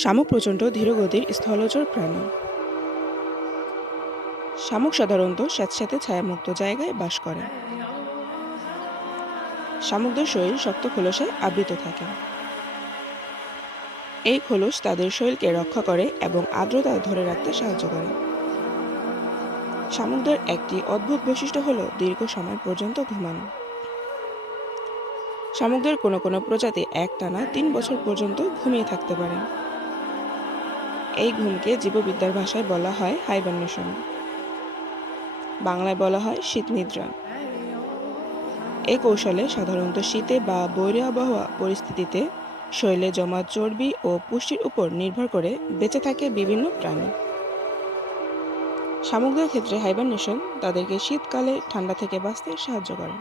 শামুক প্রচণ্ড ধীরগতির স্থলচর প্রাণী। শামুক সাধারণত স্যাঁতস্যাঁতে ছায়ামুক্ত জায়গায় বাস করে। শামুকদের শরীর শক্ত খোলসে আবৃত থাকে। এই খোলস তাদের শরীরকে রক্ষা করে এবং আর্দ্রতা ধরে রাখতে সাহায্য করে। শামুকদের একটি অদ্ভুত বৈশিষ্ট্য হল দীর্ঘ সময় পর্যন্ত ঘুমানো। শামুকদের কোনো কোনো প্রজাতি এক টানা তিন বছর পর্যন্ত ঘুমিয়ে থাকতে পারে। এই ঘুমকে জীববিদ্যার ভাষায় বলা হয় হাইবারনেশন। বাংলায় বলা হয় শীত নিদ্রা। এই কৌশলে সাধারণত শীতে বা বৈরী আবহাওয়া পরিস্থিতিতে শরীরে জমা চর্বি ও পুষ্টির উপর নির্ভর করে বেঁচে থাকে বিভিন্ন প্রাণী। শামুকদের ক্ষেত্রে হাইবারনেশন তাদেরকে শীতকালে ঠান্ডা থেকে বাঁচতে সাহায্য করে।